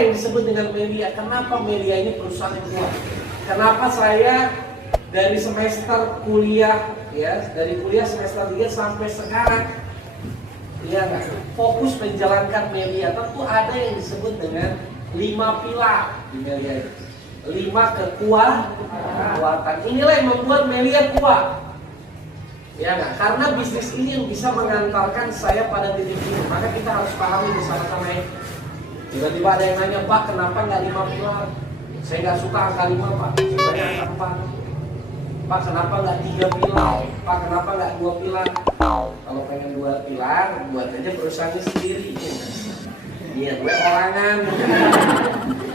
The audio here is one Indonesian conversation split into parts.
yang disebut dengan Melia? Kenapa Melia ini perusahaan yang kuat? Kenapa saya dari semester kuliah, ya, dari kuliah semester 3 sampai sekarang, ya, fokus menjalankan Melia? Tentu ada yang disebut dengan 5 pilar di Melia ini. 5 kekuatan. Inilah yang membuat Melia kuat. Ya nggak? Karena bisnis ini yang bisa mengantarkan saya pada titik ini. Maka kita harus pahami bersama-sama ya. Tiba-tiba ada yang nanya, Pak, kenapa nggak 5 pilar? Saya nggak suka angka 5, Pak. Sebenarnya angka 4. Pak, kenapa nggak 3 pilar? Pak, kenapa nggak 2 pilar? Kalau pengen 2 pilar, buat aja perusahaannya sendiri. Iya, gue orangan.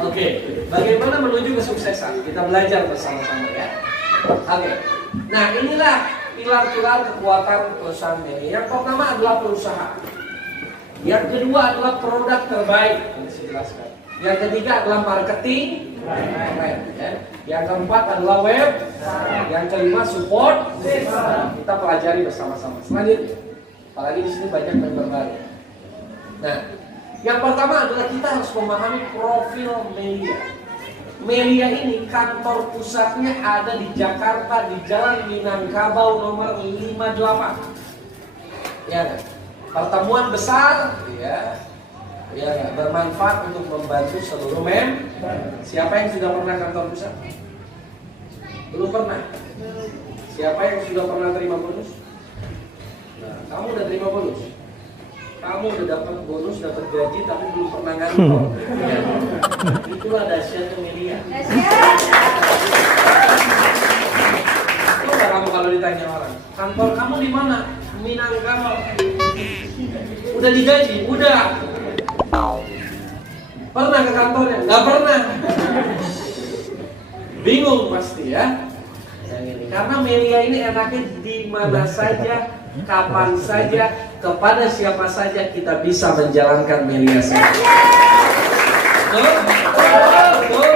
Oke, bagaimana menuju kesuksesan? Kita belajar bersama-sama ya. Oke. Nah, inilah pilar-pilar kekuatan perusahaan ini. Yang pertama adalah perusahaan. Yang kedua adalah produk terbaik. Ini saya jelaskan. Yang ketiga adalah marketing. Ya. Yang keempat adalah web. Yang kelima support. Kita pelajari bersama-sama. Selanjutnya, apalagi di sini banyak member baru. Nah, yang pertama adalah kita harus memahami profil Melia. Melia ini kantor pusatnya ada di Jakarta, di Jalan Minangkabau nomor 58. Ya, pertemuan besar, ya, bermanfaat untuk membantu seluruh Siapa yang sudah pernah kantor pusat? Belum pernah. Siapa yang sudah pernah terima bonus? Nah, kamu udah terima bonus. Kamu udah dapat bonus, dapat gaji, tapi belum pernah ngantor. Ya. Itulah dahsyatnya Melia. Coba kamu kalau ditanya orang, kantor kamu di mana? Minangkabau. Udah digaji? Udah. Pernah ke kantornya? Nggak pernah. Bingung pasti ya. Yang ini. Karena Melia ini enaknya di mana saja, kapan saja, kepada siapa saja kita bisa menjalankan Melia saja. Betul?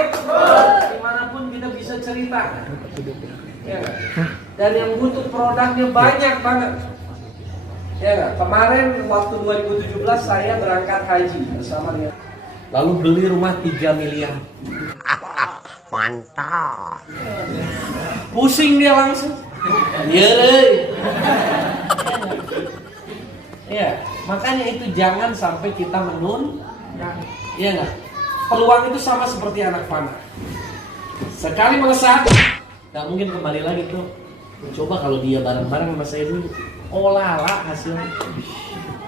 Dimanapun kita bisa cerita. Ya, dan yang butuh produknya banyak banget. Ya gak? Kemarin waktu 2017 saya berangkat haji bersama dia. Lalu beli rumah 3 miliar. Mantap. Pusing dia langsung. Iya deh. Ya, makanya itu jangan sampai kita Iya nggak? Peluang itu sama seperti anak panah. Sekali melesat, nggak mungkin kembali lagi tuh. Coba kalau dia bareng-bareng sama saya dulu, lala hasilnya.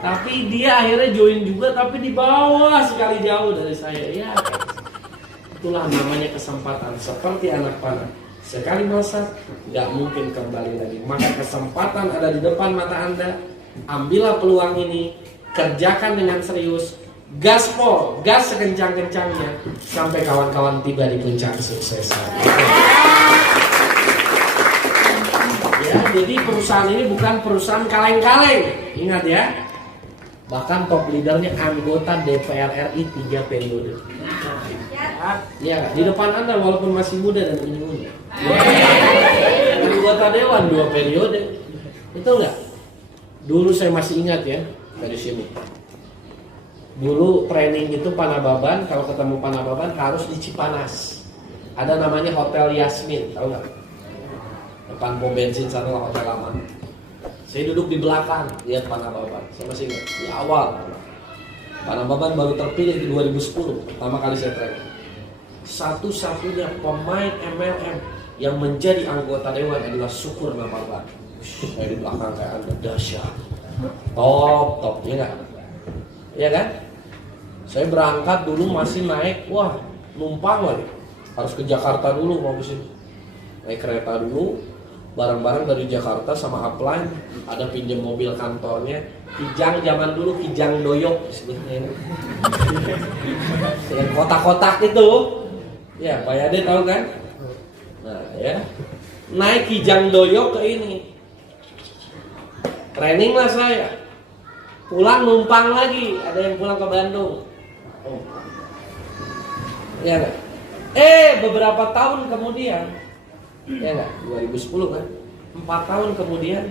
Tapi dia akhirnya join juga, tapi di bawah sekali jauh dari saya. Ya, itulah namanya kesempatan. Seperti anak panah. Sekali melesat, nggak mungkin kembali lagi. Maka kesempatan ada di depan mata Anda. Ambillah peluang ini, kerjakan dengan serius, gaspol, gas sekencang-kencangnya sampai kawan-kawan tiba di puncak kesuksesan. Ya, jadi perusahaan ini bukan perusahaan kaleng-kaleng. Ingat ya. Bahkan top leadernya anggota DPR RI 3 periode. Ya, di depan Anda walaupun masih muda dan unyu-unyu. Anggota dewan 2 periode. Itu enggak? Dulu saya masih ingat ya, dari sini. Dulu training itu Panababan, kalau ketemu Panababan harus di Cipanas. Ada namanya Hotel Yasmin, tahu nggak? Depan pom bensin sana lah, hotel lama. Saya duduk di belakang, lihat Panababan. Saya masih ingat, di awal. Panababan baru terpilih di 2010, pertama kali saya training. Satu-satunya pemain MLM yang menjadi anggota dewan adalah Syukur Nababan. Saya di belakang kayak Anda, dahsyat. Top, ya kan? Ya kan? Saya berangkat dulu masih naik, wah, numpang lagi. Harus ke Jakarta dulu mau ke sini. Naik kereta dulu, barang-barang dari Jakarta sama upline, ada pinjam mobil kantornya. Kijang zaman dulu, Kijang Doyok disebutnya ini. Dengan kotak-kotak itu. Ya, Pak Yade tahu kan? Nah, ya. Naik Kijang Doyok ke ini. Training lah saya. Pulang numpang lagi, ada yang pulang ke Bandung. Ya enggak? Beberapa tahun kemudian, ya enggak? 2010 kan? 4 tahun kemudian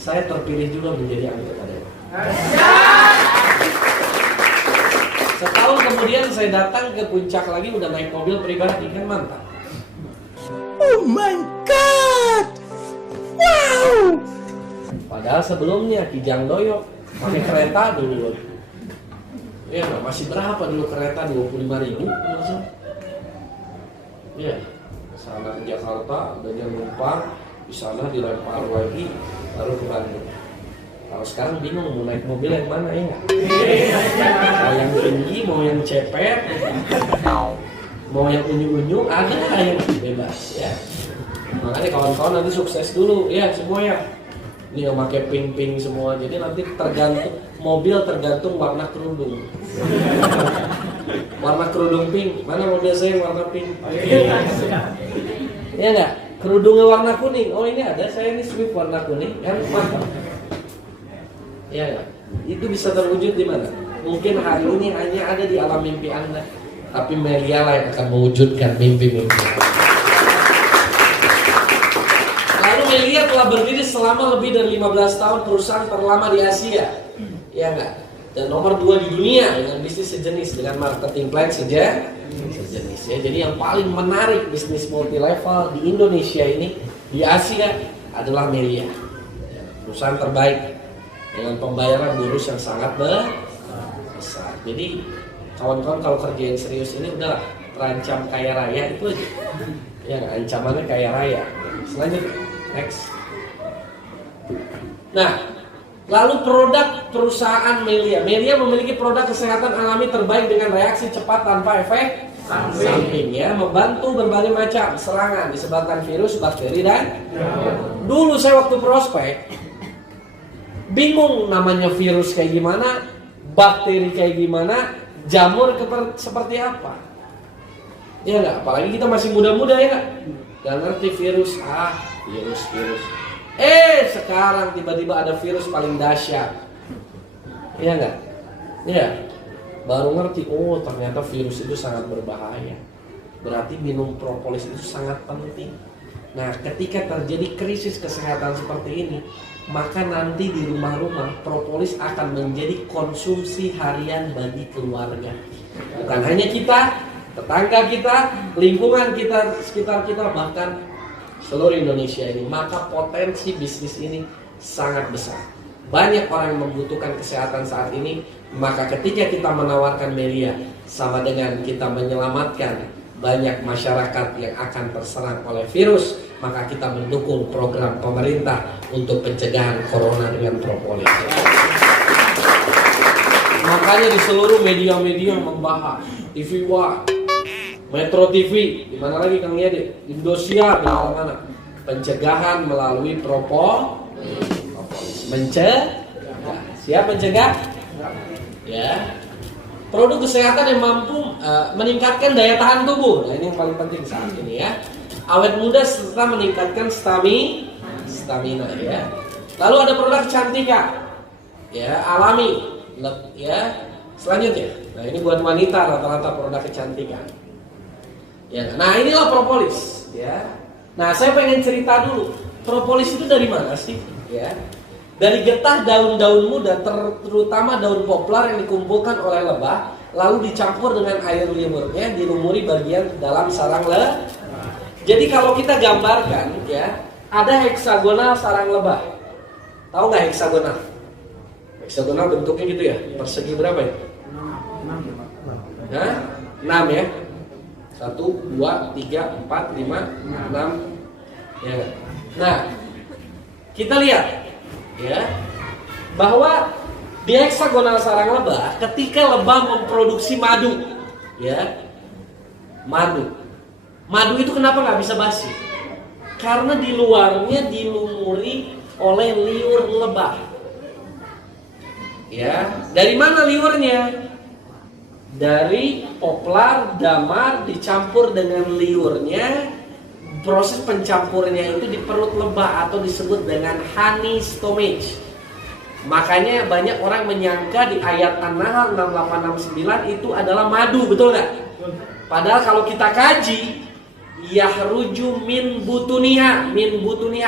saya terpilih juga menjadi anggota dewan. Setahun kemudian kemudian saya datang ke puncak lagi udah naik mobil pribadi, kan mantap. Oh my god! Wow! Padahal sebelumnya Kijang Doyok pakai kereta dulu. Ya, masih berapa dulu kereta? 25.000. Ya, sana ke Jakarta, dan numpang di sana dilempar lagi, baru ke Bandung. Kalau sekarang bingung mau naik mobil yang mana ya? Mau yang tinggi, mau yang cepet, mau yang unyu-unyu, ada yang bebas ya. Makanya kawan-kawan nanti sukses dulu ya semua ya. Ini yang pakai pink-pink semua, jadi nanti tergantung mobil tergantung warna kerudung. Warna kerudung pink, mana mobil saya yang warna pink? Iya nggak? Kerudungnya warna kuning, oh ini ada, saya ini Swift warna kuning, kan mantap. Iya nggak? Itu bisa terwujud di mana? Mungkin hari ini hanya ada di alam mimpi Anda, tapi Melia lah yang akan mewujudkan mimpi-mimpi. Lalu Melia telah berdiri selama lebih dari 15 tahun, perusahaan terlama di Asia, ya nggak? Dan nomor 2 di dunia dengan bisnis sejenis, dengan marketing plan sejenis ya. Jadi yang paling menarik bisnis multi level di Indonesia ini, di Asia adalah Melia, perusahaan terbaik dengan pembayaran bonus yang sangat besar. Jadi kawan-kawan kalau kerjain serius ini udahlah, terancam kaya raya itu aja. Ya, ancamannya kaya raya. Selanjutnya, next. Nah, lalu produk perusahaan Melia. Melia memiliki produk kesehatan alami terbaik dengan reaksi cepat tanpa efek samping ya, membantu berbagai macam serangan disebabkan virus, bakteri dan dulu saya waktu prospek bingung namanya virus kayak gimana, bakteri kayak gimana, jamur seperti apa. Ya enggak, apalagi kita masih muda-muda ya enggak? Gak ngerti virus, virus. Sekarang tiba-tiba ada virus paling dahsyat. Iya enggak? Iya. Baru ngerti, oh ternyata virus itu sangat berbahaya. Berarti minum propolis itu sangat penting. Nah, ketika terjadi krisis kesehatan seperti ini, maka nanti di rumah-rumah propolis akan menjadi konsumsi harian bagi keluarga. Bukan hanya kita, tetangga kita, lingkungan kita, sekitar kita, bahkan seluruh Indonesia ini. Maka potensi bisnis ini sangat besar. Banyak orang yang membutuhkan kesehatan saat ini. Maka ketika kita menawarkan Melia, sama dengan kita menyelamatkan banyak masyarakat yang akan terserang oleh virus, maka kita mendukung program pemerintah untuk pencegahan corona dengan propolis. Makanya di seluruh media-media membahas, TV One, Metro TV, di mana lagi Kang Yede, Indosiar, di mana-mana, pencegahan melalui propolis. Mencegah, siap mencegah? Ya, produk kesehatan yang mampu meningkatkan daya tahan tubuh. Nah, ini yang paling penting saat ini ya. Awet muda serta meningkatkan stamina ya. Lalu ada produk kecantikan ya, alami ya. Selanjutnya, nah ini buat wanita rata-rata produk kecantikan. Ya, nah inilah propolis ya. Nah, saya pengen cerita dulu. Propolis itu dari mana sih? Ya. Dari getah daun-daun muda, terutama daun poplar yang dikumpulkan oleh lebah, lalu dicampur dengan air liurnya, dilumuri bagian dalam sarang lebah. Jadi kalau kita gambarkan ya, ada heksagonal sarang lebah. Tahu nggak heksagonal? Heksagonal bentuknya gitu ya, persegi berapa ya? 6 ya. 1, 2, 3, 4, 5, 6 ya. Nah, kita lihat ya, bahwa di heksagonal sarang lebah, ketika lebah memproduksi madu ya, madu itu kenapa nggak bisa basi? Karena di luarnya dilumuri oleh liur lebah ya. Dari mana liurnya? Dari poplar, damar dicampur dengan liurnya. Proses pencampurannya itu di perut lebah atau disebut dengan honey stomach. Makanya banyak orang menyangka di ayat An-Nahl 6869 itu adalah madu, betul nggak? Padahal kalau kita kaji, yahruju min butuniha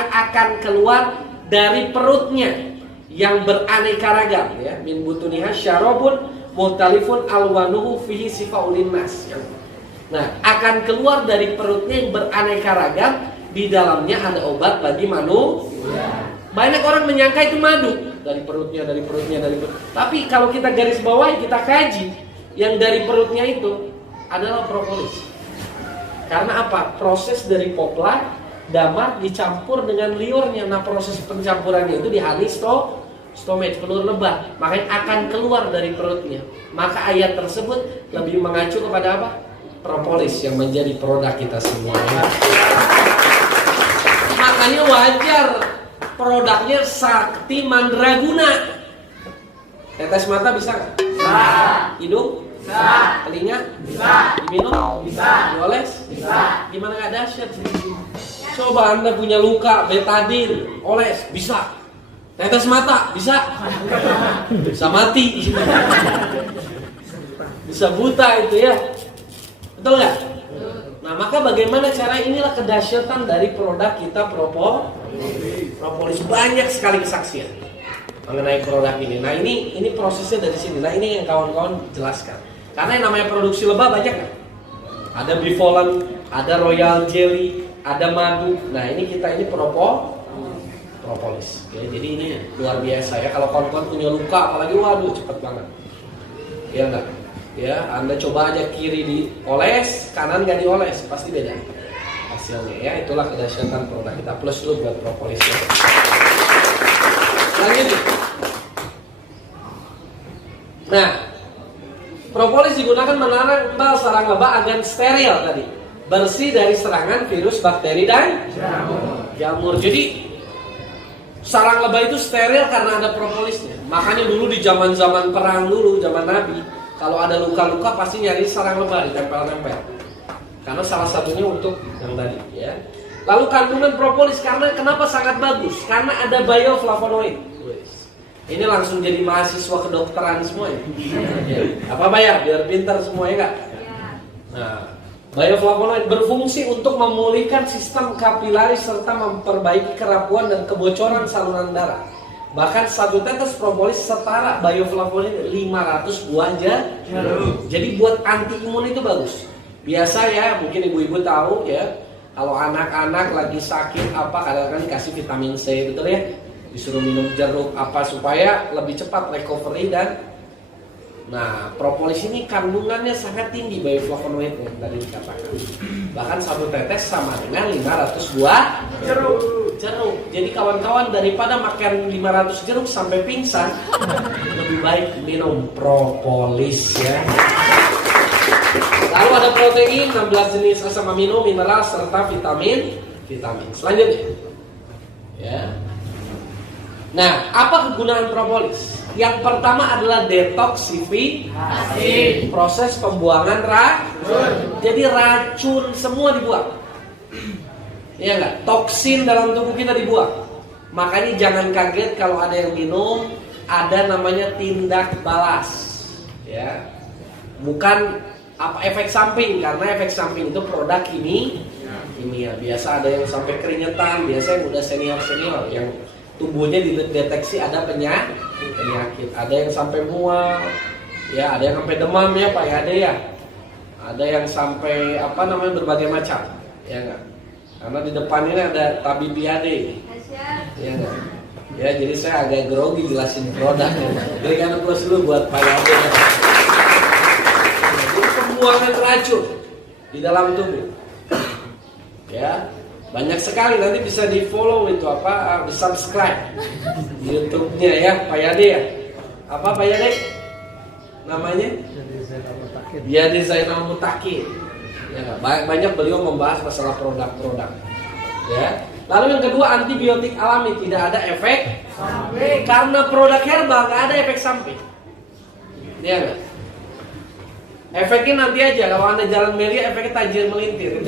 akan keluar dari perutnya yang beraneka ragam ya. Min butuniha syarabun muhtalifun alwanuhu fihi sifaulin nas. Nah, akan keluar dari perutnya yang beraneka ragam, di dalamnya ada obat bagi manusia. Banyak orang menyangka itu madu, dari perutnya. Tapi kalau kita garis bawahi, kita kaji, yang dari perutnya itu adalah propolis. Karena apa? Proses dari poplar, damar dicampur dengan liurnya. Nah, proses pencampurannya itu dihalis stomach, telur lebah. Makanya akan keluar dari perutnya. Maka ayat tersebut lebih mengacu kepada apa? Propolis yang menjadi produk kita semua. Makanya wajar produknya Sakti Mandraguna. Tetes mata bisa nggak? Bisa. Hidung? Bisa. Telinga? Bisa. Diminum? Bisa. Dioles? Bisa. Gimana nggak dahsyat? Coba Anda punya luka, betadin, oles, bisa. Tetes mata, bisa. Bisa mati. Bisa buta itu ya. Betul nggak? Nah, maka bagaimana cara, inilah kedahsyatan dari produk kita propolis. Banyak sekali kesaksian mengenai produk ini. Nah, ini prosesnya dari sini. Nah, ini yang kawan-kawan jelaskan. Karena yang namanya produksi lebah banyak kan? Ada bivolan, ada royal jelly, ada madu. Nah, ini propolis. Oke, jadi ini luar biasa ya. Kalau kawan-kawan punya luka, apalagi waduh cepet banget. Ya enggak? Ya, Anda coba aja kiri dioles, kanan nggak dioles, pasti beda hasilnya ya. Itulah kedahsyatan produk kita. Plus dulu buat propolisnya. Lanjut. Nah, propolis digunakan menambal sarang lebah agar steril tadi, bersih dari serangan virus, bakteri dan jamur. Jadi sarang lebah itu steril karena ada propolisnya. Makanya dulu di zaman-zaman perang dulu, zaman Nabi, kalau ada luka-luka pasti nyari sarang lebah ditempel-tempel. Karena salah satunya untuk yang tadi ya. Lalu kandungan propolis kenapa sangat bagus? Karena ada bioflavonoid. Ini langsung jadi mahasiswa kedokteran semua ya. Apa bayar biar pintar semua ya Kak? Nah, bioflavonoid berfungsi untuk memulihkan sistem kapilaris serta memperbaiki kerapuan dan kebocoran saluran darah. Bahkan satu tetes propolis setara bioflavonoid 500 buah jarum. Jadi buat anti imun itu bagus. Biasa ya, mungkin ibu-ibu tahu ya, kalau anak-anak lagi sakit apa kadang-kadang dikasih vitamin C, betul ya? Disuruh minum jeruk apa supaya lebih cepat recovery dan nah, propolis ini kandungannya sangat tinggi bioflavonoid yang tadi dikatakan. Bahkan satu tetes sama dengan 500 buah jeruk. Jadi kawan-kawan daripada makan 500 jeruk sampai pingsan, lebih baik minum propolis ya. Lalu ada protein, 16 jenis asam amino, mineral serta vitamin. Selanjutnya. Ya. Nah, apa kegunaan propolis? Yang pertama adalah detoksifikasi, proses pembuangan racun. Jadi racun semua dibuang. Iya enggak? Toksin dalam tubuh kita dibuang. Makanya jangan kaget kalau ada yang minum, ada namanya tindak balas. Ya. Bukan apa efek samping, karena efek samping itu produk kimia. Biasa ada yang sampai keringetan, biasa yang udah senior yang tubuhnya dideteksi ada penyakit, ada yang sampai mual, ya, ada yang sampai demam ya Pak ya, ada yang sampai berbagai macam, ya enggak? Karena di depan ini ada tabib biade, ya enggak? Ya, jadi saya agak grogi jelasin produknya. Berikan plus dulu buat Pak Yade. Jadi pembuangan racun di dalam tubuh, ya. Banyak sekali, nanti bisa di follow itu di subscribe YouTube-nya ya Pak Yade ya. Apa Pak Yade? Namanya? Yade Zainal Mutakin. Ya, banyak beliau membahas masalah produk-produk. Ya. Lalu yang kedua, antibiotik alami, tidak ada efek samping. Karena produk herbal nggak ada efek samping. Iya nggak? Efeknya nanti aja, kalau Anda jalan melia efeknya tajir melintir.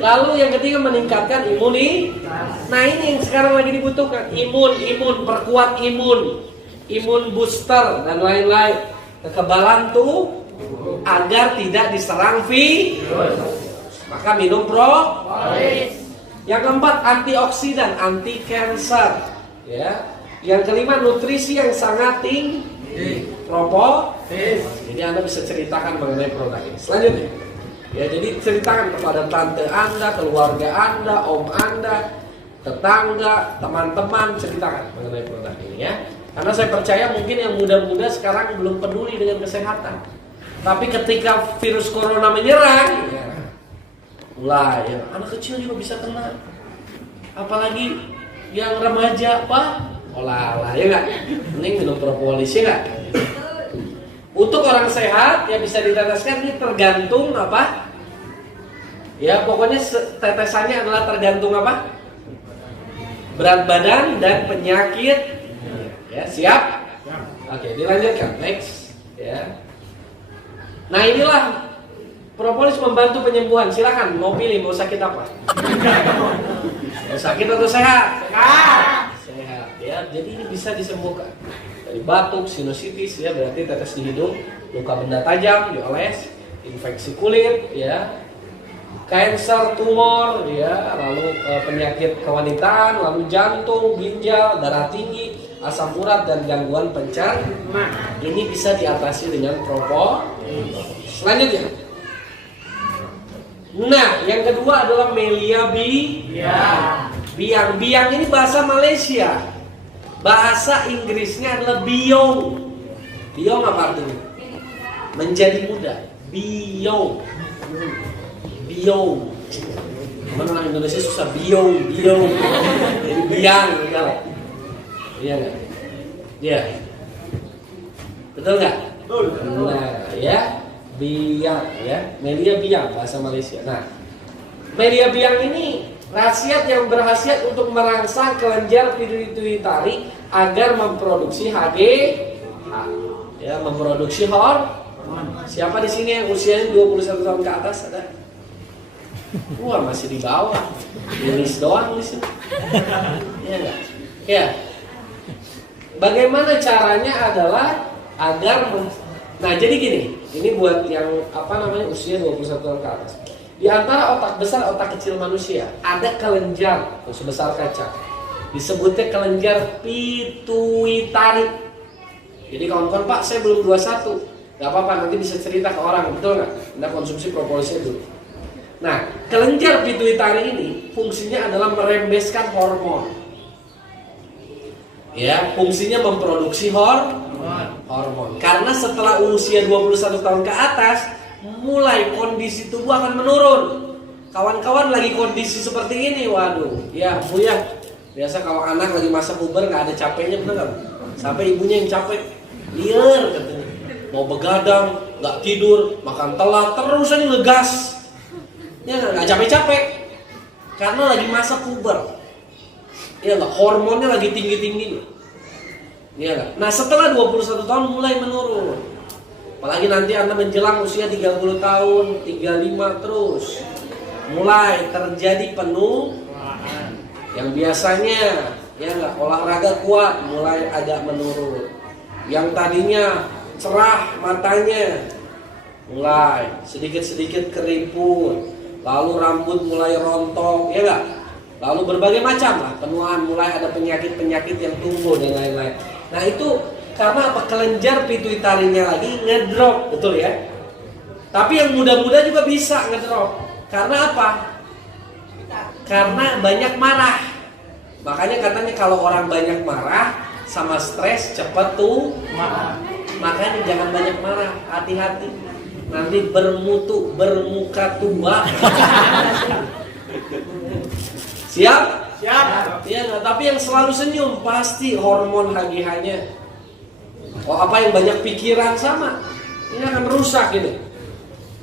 Lalu yang ketiga, meningkatkan imunitas. Nah, ini yang sekarang lagi dibutuhkan. Imun, perkuat imun booster dan lain-lain. Kekebalan tubuh agar tidak diserang virus. Maka minum propolis. Yang keempat, antioksidan, anti cancer. Ya. Yang kelima, nutrisi yang sangat tinggi. Propolis. Jadi Anda bisa ceritakan mengenai produk ini. Selanjutnya, ya jadi ceritakan kepada tante Anda, keluarga Anda, om Anda, tetangga, teman-teman, ceritakan mengenai produk ini ya. Karena saya percaya mungkin yang muda-muda sekarang belum peduli dengan kesehatan. Tapi ketika virus corona menyerang, ya, mulai ya, anak kecil juga bisa kena. Apalagi yang remaja, Pak. Olah, ya nggak? Mending minum propolis ya nggak? Untuk orang sehat ya bisa diteteskan, ini tergantung apa? Ya pokoknya tetesannya adalah tergantung apa? Berat badan dan penyakit. Ya siap? Oke, dilanjutkan next. Ya. Nah inilah propolis membantu penyembuhan. Silakan mau pilih mau sakit apa? Mau sakit atau sehat? Sehat. Ya, jadi ini bisa disembuhkan dari batuk, sinusitis ya berarti tetes di hidung, luka benda tajam dioles, infeksi kulit ya, kanker, tumor ya, lalu penyakit kewanitaan, lalu jantung, ginjal, darah tinggi, asam urat dan gangguan pencernaan. Ini bisa diatasi dengan propolis. Selanjutnya, nah yang kedua adalah Melia biang. Biang ini bahasa Malaysia. Bahasa Inggrisnya adalah biong. Biong apa artinya? Menjadi muda. Biong. Mana orang Indonesia susah biong. Jadi biang, enggak? Iya nggak? Iya. Betul nggak? Betul. Nah, ya biang, ya Melia biang bahasa Malaysia. Nah, Melia biang ini khasiat yang berkhasiat untuk merangsang kelenjar pituitari agar memproduksi HGH, ya memproduksi hormon. Siapa di sini yang usianya 21 tahun ke atas ada? Wah masih di bawah, tulis doang di sini. Ya enggak? Ya. Bagaimana caranya adalah agar nah jadi gini, ini buat yang usia 21 tahun ke atas. Di antara otak besar, otak kecil manusia ada kelenjar sebesar kaca. Disebutnya kelenjar pituitari. Jadi kawan-kawan, Pak, saya belum 21. Gak apa-apa, nanti bisa cerita ke orang, betul nggak? Anda konsumsi propolisnya dulu. Nah, kelenjar pituitari ini fungsinya adalah merembeskan hormon. Ya, fungsinya memproduksi hormon. Karena setelah usia 21 tahun ke atas, mulai kondisi tubuh akan menurun. Kawan-kawan lagi kondisi seperti ini, waduh, ya Bu ya. Biasa kalau anak lagi masa puber nggak ada capeknya, bener nggak? Sampai ibunya yang capek, liar katanya. Mau begadang, nggak tidur, makan telat, terus aja ngegas. Ya nggak capek-capek, karena lagi masa puber. Ya nggak, hormonnya lagi tinggi-tingginya. Ya nggak. Nah setelah 21 tahun mulai menurun. Apalagi nanti Anda menjelang usia 30 tahun, 35 terus mulai terjadi penuaan. Yang biasanya ya enggak olahraga kuat mulai agak menurun. Yang tadinya cerah matanya mulai sedikit-sedikit keriput, lalu rambut mulai rontok, ya enggak? Lalu berbagai macam lah penuaan, mulai ada penyakit-penyakit yang tumbuh dan lain-lain. Nah itu karena apa? Kelenjar pituitarinya lagi ngedrop, betul ya? Tapi yang muda-muda juga bisa ngedrop. Karena apa? Karena banyak marah. Makanya katanya kalau orang banyak marah sama stres cepat tuh marah. Makanya jangan banyak marah, hati-hati. Nanti bermuka tua. Siap? Siap. Ya, tapi yang selalu senyum pasti hormon HGH-nya. Oh, apa yang banyak pikiran sama, ini akan rusak gitu.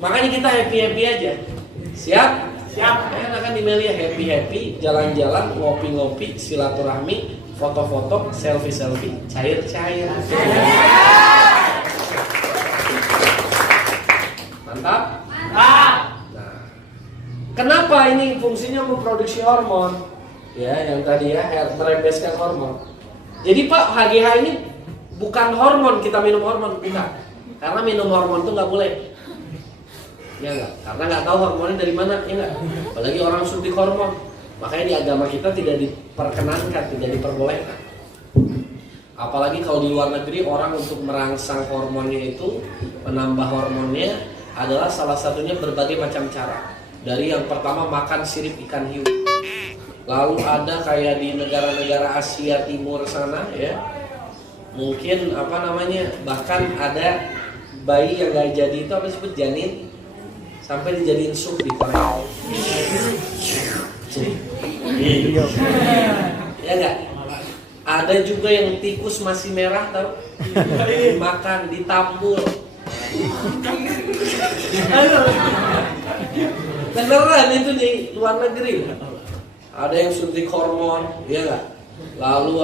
Makanya kita happy aja. Siap? Siap. Enakan di Melia happy, jalan-jalan, ngopi-ngopi, silaturahmi, foto-foto, selfie, cair-cair. Mantap? Mantap. Nah, kenapa ini fungsinya memproduksi hormon? Ya, yang tadi ya, merembeskan hormon. Jadi Pak, HGH ini bukan hormon, kita minum hormon, bukan. Karena minum hormon itu nggak boleh. Ya nggak, karena nggak tahu hormonnya dari mana, ya nggak. Apalagi orang suntik hormon. Makanya di agama kita tidak diperkenankan, tidak diperbolehkan. Apalagi kalau di luar negeri orang untuk merangsang hormonnya itu, menambah hormonnya adalah salah satunya berbagai macam cara. Dari yang pertama makan sirip ikan hiu. Lalu ada kayak di negara-negara Asia Timur sana ya, mungkin bahkan ada bayi yang gak jadi itu apa disebut janin, sampai dijadiin sup di Korea. Ya enggak? Ada juga yang tikus masih merah tahu, dimakan, ditambul. Beneran itu di luar negeri. Ada yang suntik hormon, ya nggak? Lalu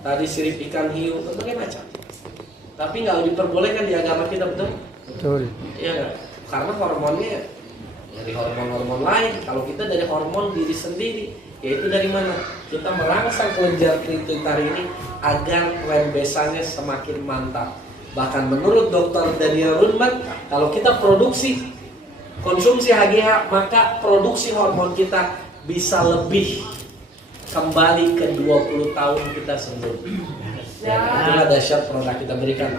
tadi sirip ikan hiu, berbagai macam. Tapi nggak diperbolehkan di agama kita, betul? Betul. Iya nggak? Karena hormonnya dari hormon-hormon lain. Kalau kita dari hormon diri sendiri, yaitu dari mana? Kita merangsang kelenjar pituitari ini agar rembesannya semakin mantap. Bahkan menurut Dr. Daniel Runman, kalau kita konsumsi HGH, maka produksi hormon kita bisa lebih kembali ke 20 tahun kita sebelum. Ya, itulah dahsyat produk kita berikan.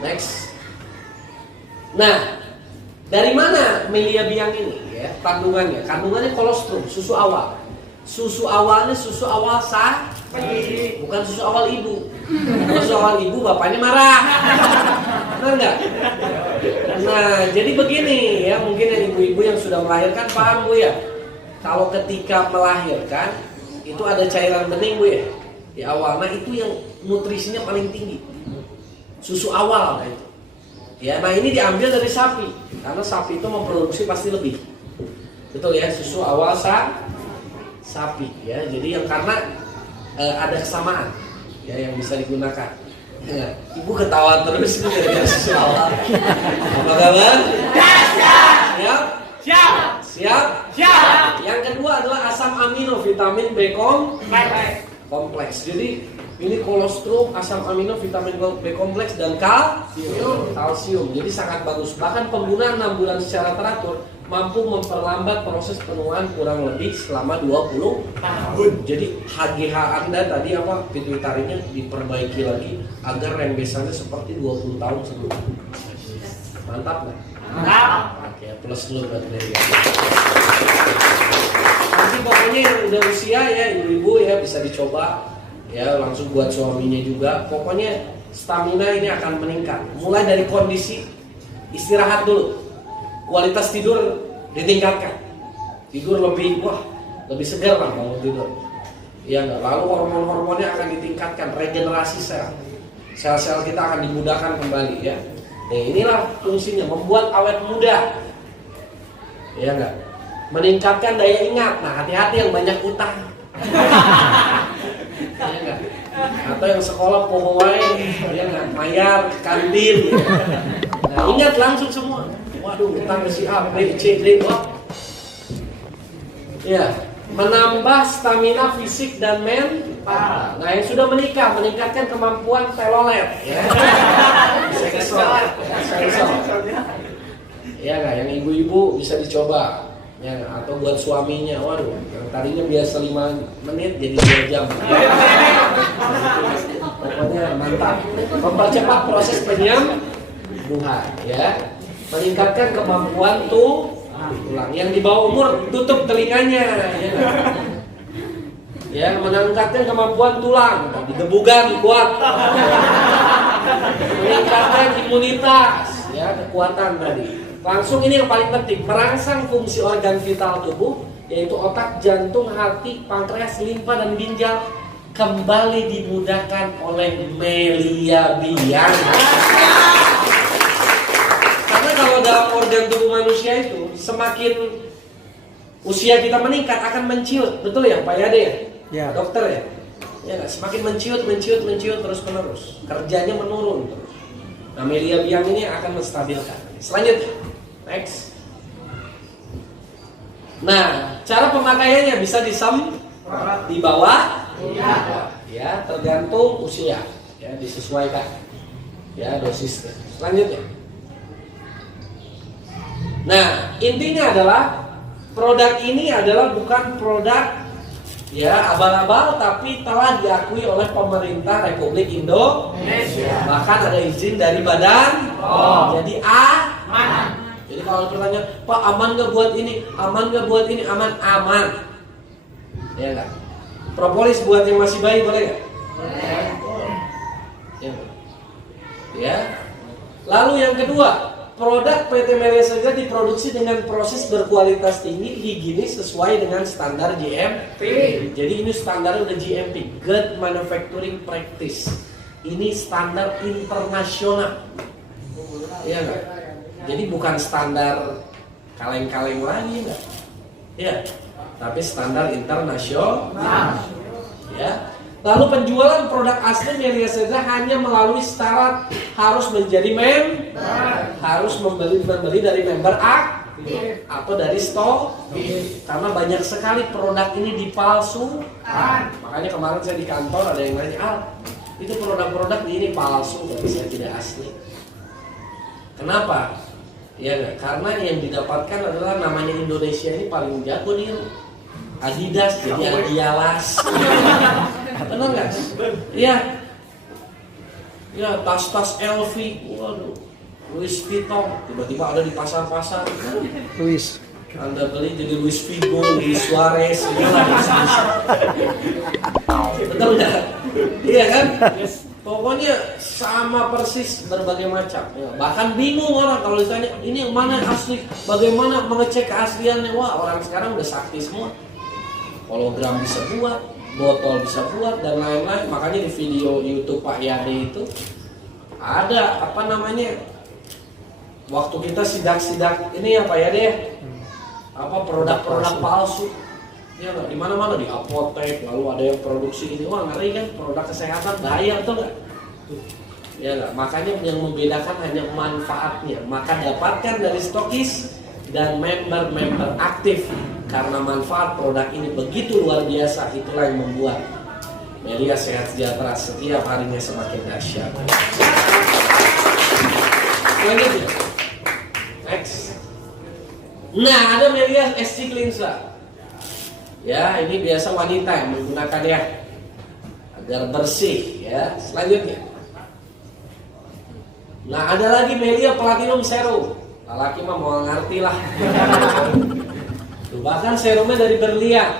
Next. Nah, dari mana Melia Biang ini ya? Kandungannya kolostrum, susu awal. Susu awalnya susu awal sapi, bukan susu awal ibu. Susu awal ibu bapaknya marah. Benar nggak? Nah, jadi begini ya, mungkin yang ibu-ibu yang sudah melahirkan paham Bu ya. Kalau ketika melahirkan itu ada cairan bening Bu ya di awal. Nah, itu yang nutrisinya paling tinggi. Susu awal itu. Ya, nah ini diambil dari sapi karena sapi itu memproduksi pasti lebih. Betul ya, susu awal sapi ya. Jadi yang karena ada kesamaan ya yang bisa digunakan. Ya, ibu ketawa terus ini dari susu awal. Apa kabar? Siap. Yang kedua adalah asam amino vitamin B kompleks. Jadi ini kolostrum, asam amino, vitamin B kompleks dan kalsium. Jadi sangat bagus. Bahkan penggunaan 6 bulan secara teratur mampu memperlambat proses penuaan kurang lebih selama 20 tahun. Jadi HGH Anda tadi pituitarinya diperbaiki lagi agar rembesannya seperti 20 tahun sebelumnya. Mantap nggak? Mantap. Oke, plus dulu buat Melia. Nanti pokoknya yang udah usia ya, ibu-ibu ya bisa dicoba. Ya, langsung buat suaminya juga. Pokoknya stamina ini akan meningkat. Mulai dari kondisi istirahat dulu. Kualitas tidur ditingkatkan. Tidur lebih segar lah kalau tidur. Ya enggak. Lalu hormon-hormonnya akan ditingkatkan, regenerasi sel. Sel-sel kita akan dimudahkan kembali ya. Nah, inilah fungsinya, membuat awet muda. Ya enggak. Meningkatkan daya ingat. Nah, hati-hati yang banyak utang. Ya enggak? Atau yang sekolah pohowai ya enggak, mayar ke kantin. Nah, ingat langsung semua. Waduh, utang si A, B, C, D. Ya, menambah stamina fisik dan mental. Nah, yang sudah menikah meningkatkan kemampuan telolet ya. Seksual. Ya enggak, yang ibu-ibu bisa dicoba. Ya, atau buat suaminya, waduh, yang tadinya biasa 5 menit jadi 2 jam. Pokoknya mantap. Mempercepat proses penyembuhan, ya. Meningkatkan kemampuan tulang. Yang di bawah umur tutup telinganya, ya. Ya, meningkatkan kemampuan tulang, digebugan kuat. Meningkatkan imunitas, ya, kekuatan tadi. Langsung ini yang paling penting, merangsang fungsi organ vital tubuh, yaitu otak, jantung, hati, pankreas, limfa, dan ginjal kembali dimudahkan oleh Melia Biang. Karena kalau dalam organ tubuh manusia itu, semakin usia kita meningkat akan menciut, betul ya Pak Yade ya? Ya. Dokter ya? Ya, semakin menciut terus menerus, kerjanya menurun terus. Nah, Melia Biang ini akan menstabilkan. Selanjutnya, next. Nah, cara pemakaiannya bisa di bawah, ya, tergantung usia, ya, disesuaikan, ya, dosisnya. Selanjutnya. Nah, intinya adalah produk ini adalah bukan produk Ya, abal-abal tapi telah diakui oleh pemerintah Republik Indonesia. Bahkan ada izin dari Badan POM. Jadi aman. Jadi kalau pertanyaan, Pak aman nggak buat ini? Aman nggak buat ini? Aman, aman. Ya nggak? Propolis buat yang masih bayi boleh nggak? Ya. Lalu yang kedua, produk PT Melia Saja diproduksi dengan proses berkualitas tinggi, higienis sesuai dengan standar GMP. Jadi ini standar udah GMP, Good Manufacturing Practice. Ini standar internasional. Iya nggak? Jadi bukan standar kaleng-kaleng lagi nggak? Ya, tapi standar internasional. Ya. Lalu penjualan produk asli Melia Saja hanya melalui syarat harus menjadi harus membeli dari member aktif atau dari stok, karena banyak sekali produk ini dipalsukan. Makanya kemarin saya di kantor ada yang nanya, itu produk-produk ini palsu, tapi saya tidak asli. Kenapa? Ya gak? Karena yang didapatkan adalah namanya Indonesia ini paling jago nih, Adidas jadi Adialas. Benar nggak? Iya. Ya, tas-tas LV, waduh, Louis Vuitton, tiba-tiba ada di pasar-pasar. Luis. Anda beli jadi Louis Vuitton, Luis Suarez, betul nggak? Iya kan? Pokoknya sama persis berbagai macam. Ya, bahkan bingung orang kalau ditanya ini yang mana asli, bagaimana mengecek keasliannya? Wah, orang sekarang udah sakti semua. Hologram bisa buat, botol bisa buat dan lain-lain. Makanya di video YouTube Pak Yade itu ada apa namanya, waktu kita sidak-sidak ini ya Pak Yade, apa produk-produk palsu ya nggak, di mana-mana di apotek, lalu ada yang produksi ini, wah ngeri kan, produk kesehatan bahaya atau enggak? Ya nggak, makanya yang membedakan hanya manfaatnya. Maka dapatkan dari stokis dan member-member aktif. Karena manfaat produk ini begitu luar biasa, itulah yang membuat Melia sehat sejahtera setiap harinya semakin dahsyat. Selanjutnya, next. Nah, ada Melia SC Cleanser. Ya, ini biasa wanita yang menggunakannya agar bersih. Ya, selanjutnya. Nah, ada lagi Melia Platinum Serum. Laki mah mau ngerti lah. Bahkan serumnya dari berlian,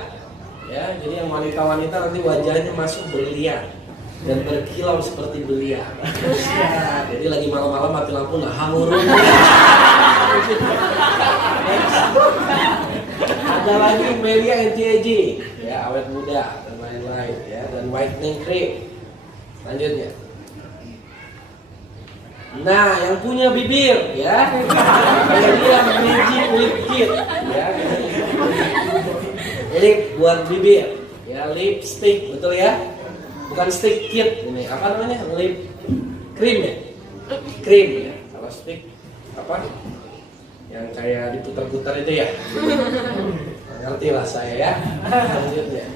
ya, jadi yang wanita-wanita nanti wajahnya masuk berlian dan berkilau seperti berlian. Ya, jadi lagi malam-malam mati lampu nggak hangur. Ada lagi Melia Anti-Aging, ya, awet muda dan lain-lain, ya, dan whitening cream. Lanjutnya. Nah, yang punya bibir, ya, Melia Magic Lip Kit, ya, lip buat bibir, ya, lipstick, betul ya, bukan stick kit, ini apa namanya, lip cream ya, cream ya, kalau stick apa, yang kayak diputar-putar itu ya, ngerti lah saya ya. Lanjutnya.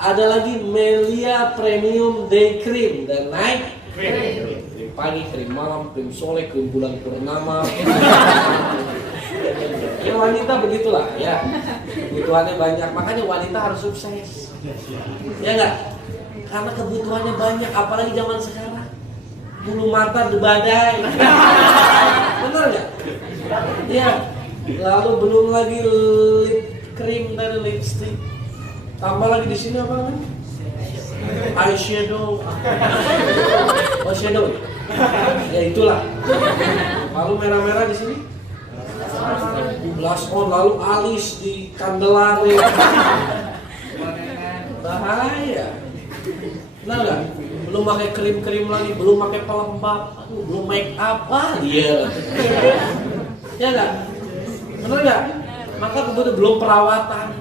Ada lagi Melia Premium Day Cream dan Night Cream pagi, krim malam, krim sore, krim bulan purnama. Ya wanita begitulah ya, kebutuhannya banyak, makanya wanita harus sukses. Ya enggak? Karena kebutuhannya banyak, apalagi zaman sekarang. Bulu mata badai. Benar nggak? Ya. Lalu belum lagi lip cream dan lipstick. Tambah lagi di sini apa namanya? Eyeshadow. Oh, shadow. Ya itulah. Lalu merah-merah di sini. Blush on, lalu alis di kandelare. Bahaya. Benar nggak? Belum pakai krim-krim lagi, belum pakai pelembab, belum make up, iya. Ya nggak? Benar nggak? Maka kemudian belum perawatan,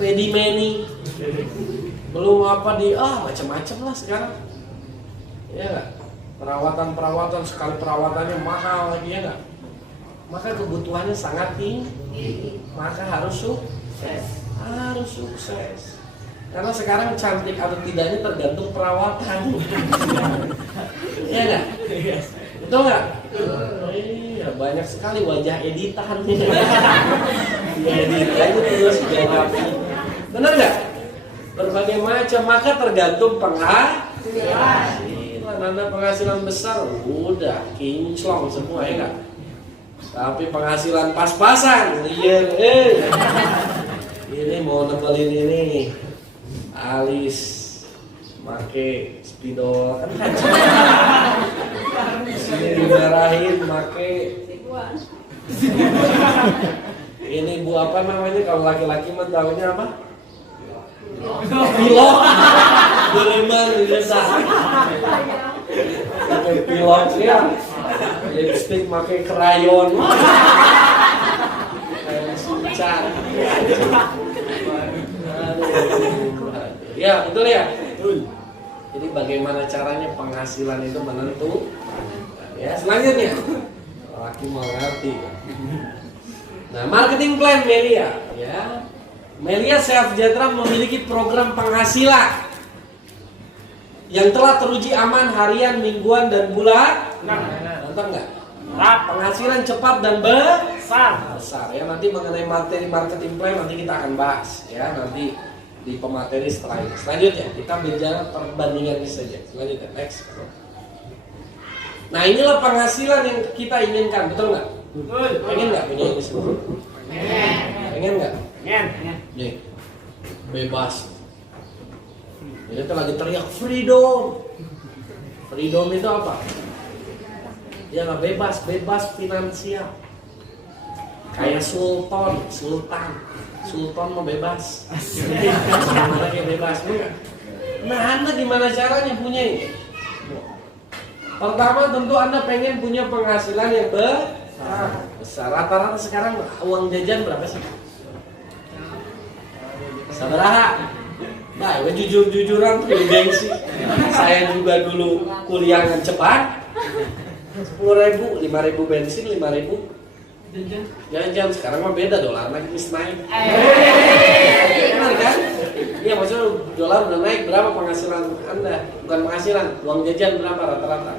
pedimeni, belum apa di macam-macam lah sekarang. Ya nggak? Perawatan sekali perawatannya mahal lagi, ya nggak? Maka kebutuhannya sangat tinggi, maka harus sukses. Karena sekarang cantik atau tidaknya tergantung perawatan. Iya nggak? Betul nggak? Iya, banyak sekali wajah editan. diedit aja terus biar rapi. Benar nggak? Berbagai macam, maka tergantung penghasilan. Anda penghasilan besar, udah kinclong semua ya nggak? Tapi penghasilan pas-pasan, liar, ini mau nebelin ini, alis, make spidol, sini dimarahin, make ini bu apa namanya kalau laki-laki mah tahunya apa? Pilok, bereman biasa. Pakai pilok ya, lipstick pakai krayon, kayak sucan. Ya betul ya. Jadi bagaimana caranya penghasilan itu menentu? Ya selanjutnya, laki mau ngerti. Nah marketing plan Melia, ya. Melia Sejahtera memiliki program penghasilan yang telah teruji aman harian, mingguan, dan bulan. Nonton nggak? Penghasilan cepat dan besar ya. Nanti mengenai materi marketing plan nanti kita akan bahas ya nanti di pemateri setelah ini. Selanjutnya kita bicara perbandingan ini saja. Selanjutnya next. Nah inilah penghasilan yang kita inginkan, betul nggak? Pengen nggak punya ini semua? Pengen nggak? Nih, bebas. Ini tuh lagi teriak freedom. Freedom itu apa? Ya nggak bebas, bebas finansial. Kayak sultan mau bebas. Mana kayak bebas, enggak? Nah, Anda gimana caranya punya ini? Pertama tentu Anda pengen punya penghasilan yang besar. Rata-rata sekarang uang jajan berapa sih? Sabaraha? Nah, jujur-jujuran tuh gengsi. Saya juga dulu kuliah dengan cepat. 10.000, 5.000 bensin, 5.000 jajan. Sekarang mah beda, dolar naik. Benar kan? Iya, maksudnya dolar udah naik. Berapa penghasilan Anda? Bukan penghasilan, uang jajan berapa rata-rata?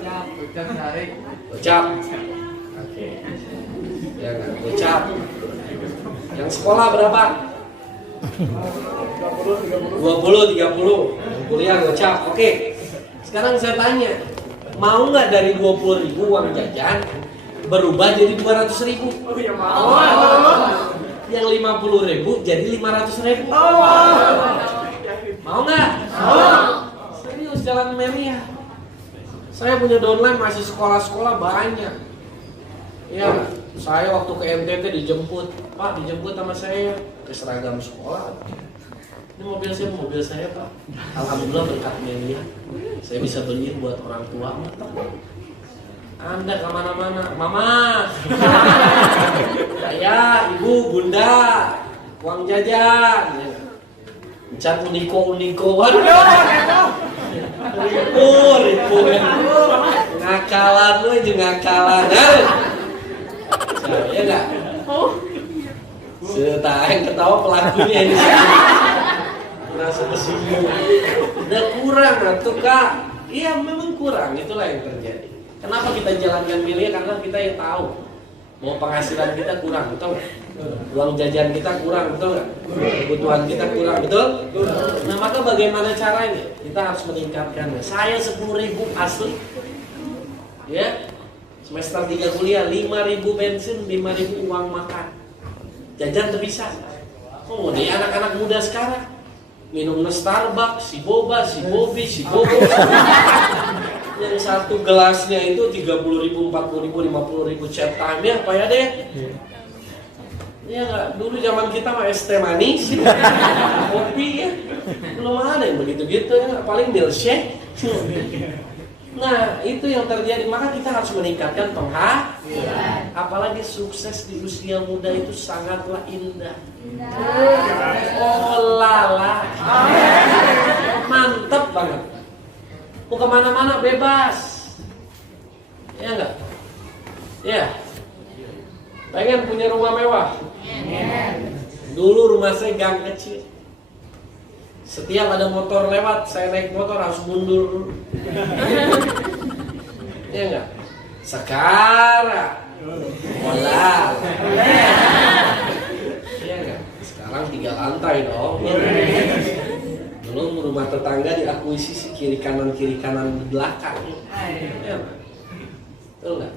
Gocap. Oke. Ya kan, gocap. Yang sekolah berapa? 20, 30. Kuliah gocap. Oke. Sekarang saya tanya, mau nggak dari 20.000 uang jajan berubah jadi 200.000? Oh ya mau. Yang 50.000 jadi 500.000. Mau nggak? Serius jalan Melia. Saya punya downline masih sekolah-sekolah banyak. Ya, saya waktu ke NTT dijemput, Pak dijemput sama saya ke seragam sekolah. Ini mobil saya Pak. Alhamdulillah berkat Melia, saya bisa beliin buat orang tua. Anda kemana-mana, Mama, saya, Ibu, Bunda, uang jajan. Cat uniko, waduh, ribu, ngakalan lu aja ngakalan, saya nggak, setahun ketawa pelakunya ini, merasa kesinggung, udah kurang atau Kak? Iya memang kurang, itulah yang terjadi. Kenapa kita jalankan Melia? Karena kita yang tahu bahwa penghasilan kita kurang, betul nggak? Uang jajan kita kurang, betul nggak? Kebutuhan kita kurang, betul? Nah maka bagaimana caranya? Kita harus meningkatkannya. Saya 10.000 asli, ya semester 3 kuliah 5.000 bensin, 5.000 uang makan, jajan tuh bisa. Oh di anak-anak muda sekarang minum Starbucks, si boba, si bobi, si bobo. Yang satu gelasnya itu 30.000, 40.000, 50.000 chat time ya apa ya deh? Ya nggak, dulu zaman kita mah es teh manis, kopi ya, belum ada yang begitu-gitu ya, paling milkshake. Nah itu yang terjadi, maka kita harus meningkatkan penghasilan. Apalagi sukses di usia muda itu sangatlah indah. Oh lala, mantep banget. Mau kemana-mana bebas, ya enggak? Ya, pengen punya rumah mewah. Dulu rumah saya gang kecil. Setiap ada motor lewat, saya naik motor harus mundur. Ya enggak? Sekarang, wallah. Ya Sekarang 3 lantai dong. Belum rumah tetangga diakuisisi kiri kanan di belakang. Ya, betul nggak?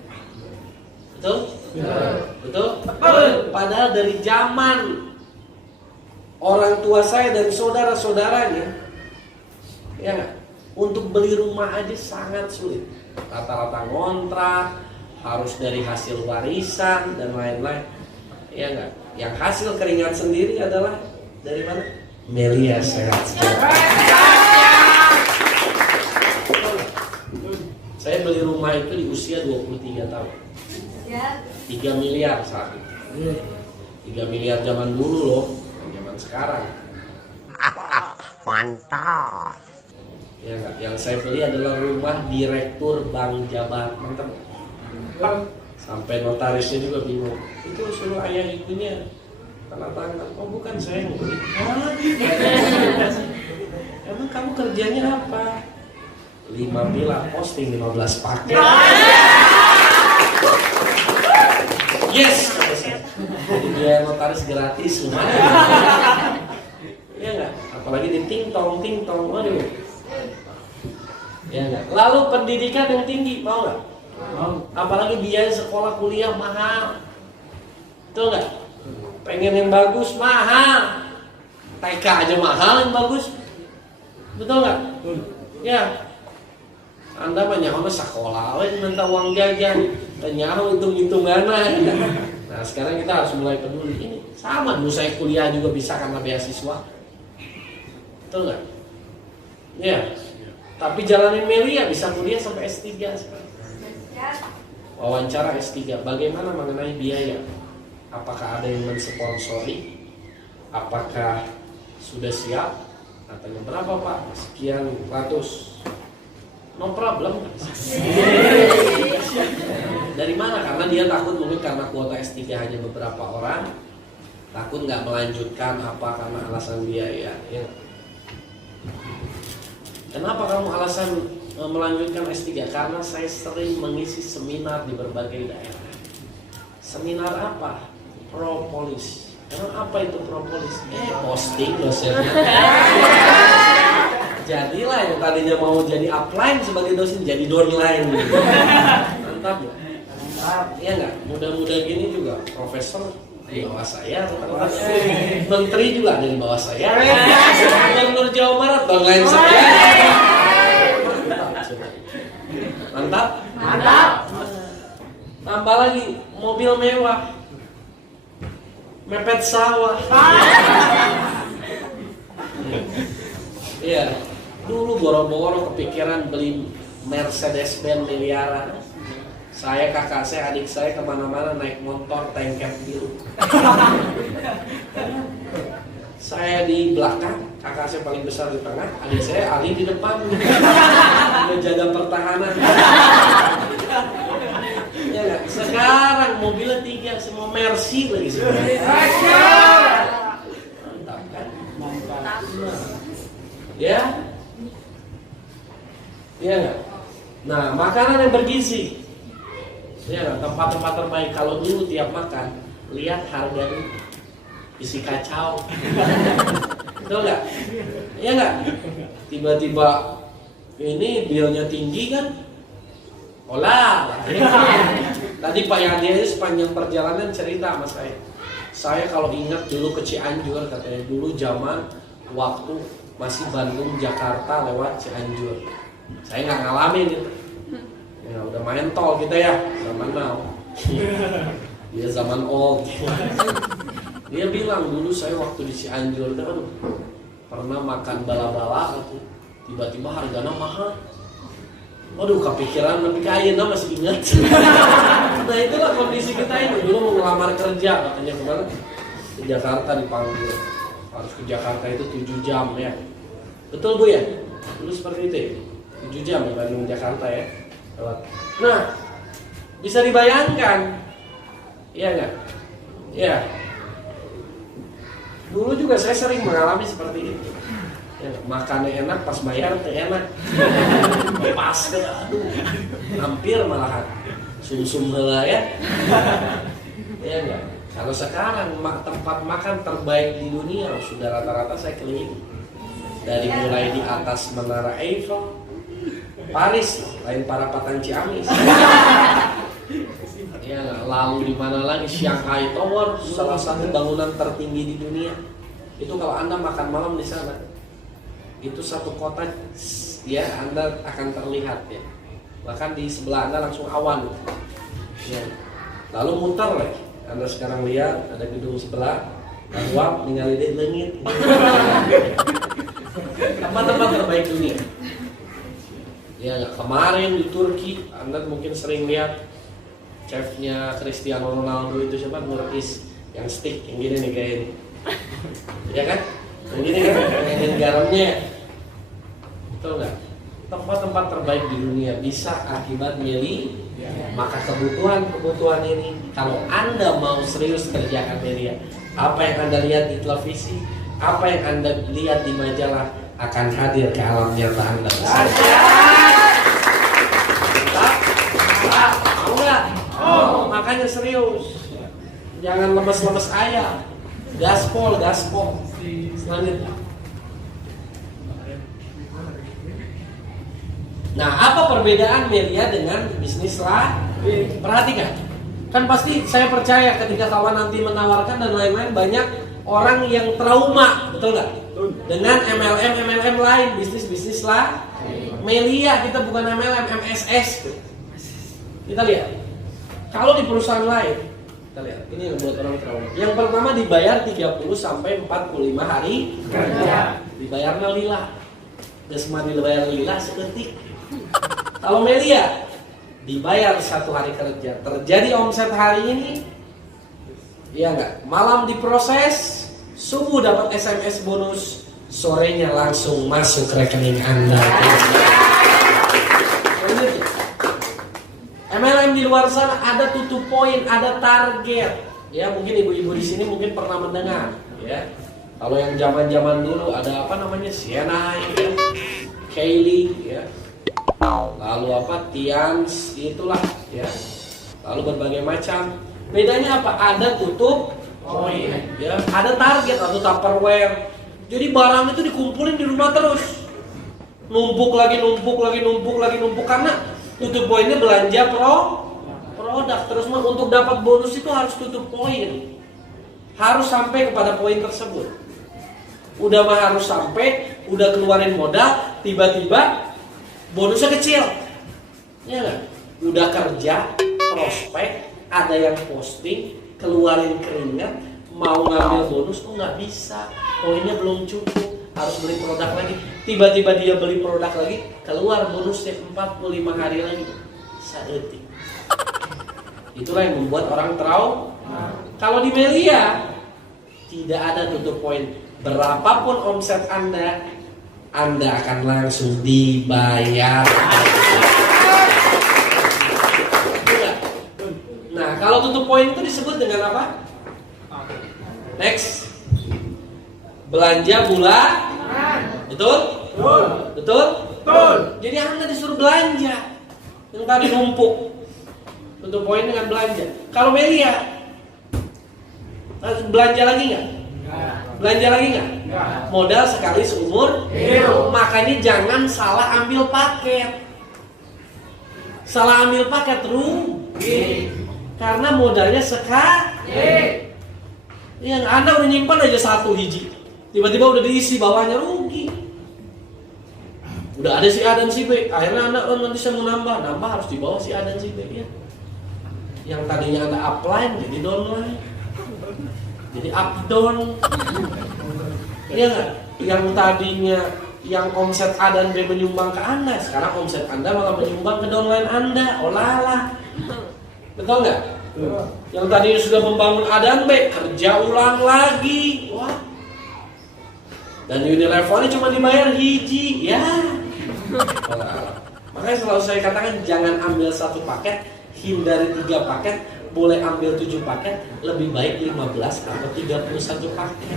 Betul? Betul? Padahal dari zaman orang tua saya dan saudara-saudaranya, ya nggak? Untuk beli rumah aja sangat sulit. Rata-rata ngontrak, harus dari hasil warisan dan lain-lain. Ya nggak? Yang hasil keringat sendiri adalah dari mana? Melia sehat sejahtera. Saya beli rumah itu di usia 23 tahun. 3 miliar saat itu. 3 miliar zaman dulu loh, zaman sekarang. Mantap. Ya nggak? Yang saya beli adalah rumah direktur Bank Jabar. Mantap. Sampai notarisnya juga bingung. Itu suruh ayah ibunya tanda tangan. Oh bukan, saya yang beli. Emang kamu kerjanya apa? 5 pilar posting 15 paket. Yes, jadi dia notaris gratis lumayan. Iya nggak? Apalagi di ting tong, waduh. Ya nggak? Lalu pendidikan yang tinggi, mau nggak? Apalagi biaya sekolah kuliah mahal. Betul nggak? Pengen yang bagus mahal. TK aja mahal yang bagus. Betul nggak? Ya. Anda mah nyaho sekolah, minta uang jajan, dan nyaho hitung-hitungan. Nah sekarang kita harus mulai peduli. Ini sama dulu saya kuliah juga bisa karena beasiswa. Betul nggak? Ya. Tapi jalanin Melia bisa kuliah sampai S3 sekarang. Wawancara S3, bagaimana mengenai biaya? Apakah ada yang mensponsori? Apakah sudah siap? Katanya berapa Pak? Sekian ratus. No problem. Dari mana? Karena dia takut mungkin karena kuota S3 hanya beberapa orang. Takut nggak melanjutkan apa karena alasan biaya. Ya. Kenapa kamu alasan melanjutkan S3? Karena saya sering mengisi seminar di berbagai daerah. Seminar apa? Propolis. Emang apa itu propolis? Posting dosennya. Jadilah yang tadinya mau jadi upline sebagai dosen jadi downline. Mantap ya? Mantap. Iya nggak? Mudah-mudah gini juga profesor di bawah saya, menteri juga ada di bawah saya. Gubernur Jawa Barat downline saya. Mantap. Mantap. Tambah lagi mobil mewah, mepet sawah. Iya. Dulu boro-boro kepikiran beli Mercedes-Benz miliaran. Saya, kakak saya, adik saya kemana-mana naik motor tanket biru. Saya di belakang, kakak saya paling besar di tengah, adik saya Ali di depan. Menjaga pertahanan. Ya gak? Sekarang mobilnya 3, semua Mercy lagi semua. Mantap kan? Mantap. Ya? Iya nggak? Nah, makanan yang bergizi. Ya, tempat-tempat terbaik. Kalau dulu tiap makan, lihat harganya, isi kacau. Betul nggak? Iya nggak? Tiba-tiba ini bilnya tinggi kan? Olah. Tadi Pak Yandi sepanjang perjalanan cerita sama saya. Saya kalau ingat dulu ke Cianjur, katanya dulu zaman waktu masih Bandung Jakarta lewat Cianjur. Saya nggak ngalamin itu. Ya udah main tol kita ya, zaman now. Dia zaman old. Dia bilang dulu saya waktu di Cianjur kan pernah makan bala-bala gitu. Tiba-tiba harganya mahal. Waduh, kepikiran tapi kayaknya masih ingat. Nah itulah kondisi kita ini. Dulu mau ngelamar kerja katanya kemarin di Jakarta dipanggil. Harus ke Jakarta itu 7 jam ya. Betul Bu ya? Dulu seperti itu ya? 7 jam ya Bandung Jakarta ya. Nah, bisa dibayangkan. Iya nggak? Iya. Dulu juga saya sering mengalami seperti itu. Ya, makannya enak, pas bayar teh enak. Pas deh, aduh. Hampir malahan. Sum-sum heula ya. Iya nggak? Kalau sekarang tempat makan terbaik di dunia sudah rata-rata saya keliling. Dari mulai di atas Menara Eiffel, Paris, lain Parapatan Ciamis. Ya, lalu di mana lagi Shanghai Tower, salah satu bangunan tertinggi di dunia. Itu kalau Anda makan malam di sana, itu satu kota ya Anda akan terlihat ya. Bahkan di sebelah Anda langsung awan. Ya. Lalu muter lagi. Anda sekarang lihat ada gedung sebelah, wap ningali di langit. Tempat-tempat terbaik dunia. Ya, kemarin di Turki Anda mungkin sering lihat chefnya Cristiano Ronaldo itu siapa? Nurkis yang stick yang gini nih kayak ini. Ya kan? Yang gini kan? Yang garamnya. Betul nggak? Tempat-tempat terbaik di dunia bisa akibat Melia. Maka kebutuhan ini, kalau Anda mau serius kerjakan Melia, apa yang Anda lihat di televisi, apa yang Anda lihat di majalah akan hadir ke alam nyata Anda. Mau nggak? Makanya serius. Jangan lemes-lemes ayam. Gaspol. Selanjutnya. Nah, apa perbedaan Melia dengan bisnis lain? Perhatikan. Kan pasti saya percaya ketika kawan nanti menawarkan dan lain-lain, banyak orang yang trauma, betul nggak? Dengan MLM lain, bisnis lain. Melia kita bukan MLM, MSS. Kita lihat. Kalau di perusahaan lain, kita lihat. Ini yang buat orang trauma. Yang pertama dibayar 30 sampai 45 hari kerja. Dibayarnya lila. Desma dibayar lila seketik. Kalau Melia dibayar 1 hari kerja, terjadi omset hari ini, iya nggak? Malam diproses, subuh dapat SMS bonus, sorenya langsung masuk ke rekening Anda. MLM di luar sana ada tutup poin, ada target. Ya mungkin ibu-ibu di sini mungkin pernah mendengar. Ya, kalau yang zaman-zaman dulu ada apa namanya Sienna, ya, Kaylee, ya. Lalu apa Tians itulah ya. Lalu berbagai macam. Bedanya apa? Ada tutup poin, ya. Ada target atau Tupperware. Jadi barang itu dikumpulin di rumah terus. Numpuk lagi karena tutup poinnya belanja produk terus untuk dapat bonus itu harus tutup poin. Harus sampai kepada poin tersebut. Udah mah harus sampai, udah keluarin modal, tiba-tiba bonusnya kecil, ya kan? Udah kerja, prospek, ada yang posting, keluarin keringat, mau ngambil bonus tuh nggak bisa, poinnya belum cukup, harus beli produk lagi. Tiba-tiba dia beli produk lagi, keluar bonusnya 45 hari lagi, saeutik. Itulah yang membuat orang trauma. Kalau di Melia tidak ada tutup poin. Berapapun omset Anda akan langsung dibayar. Nah, kalau tutup poin itu disebut dengan apa? Next. Belanja bulan. Betul? Betul? Jadi Anda disuruh belanja. Yang tadi numpuk. Tutup poin dengan belanja. Kalau Melia belanja lagi nggak? Belanja lagi nggak? Modal sekali seumur hidup. Makanya jangan salah ambil paket. Salah ambil paket rugi. Karena modalnya sekali. Yang Anda udah nyimpan aja 1 hiji, tiba-tiba udah diisi bawahnya, rugi. Udah ada si A dan si B, akhirnya Anda nanti saya mau nambah harus di bawah si A dan si B ya. Yang tadinya Anda upline jadi downline, jadi up down. Iya nggak? Yang tadinya yang omset A dan B menyumbang ke Anda, sekarang omset Anda malah menyumbang ke downline Anda. Olalah, betul nggak? Yang tadinya sudah membangun A dan B, kerja ulang lagi. Wah. Dan Unilever cuma dibayar hiji, ya. Makanya selalu saya katakan jangan ambil 1 paket, hindari 3 paket. Boleh ambil 7 paket, lebih baik 15 atau 31 paket.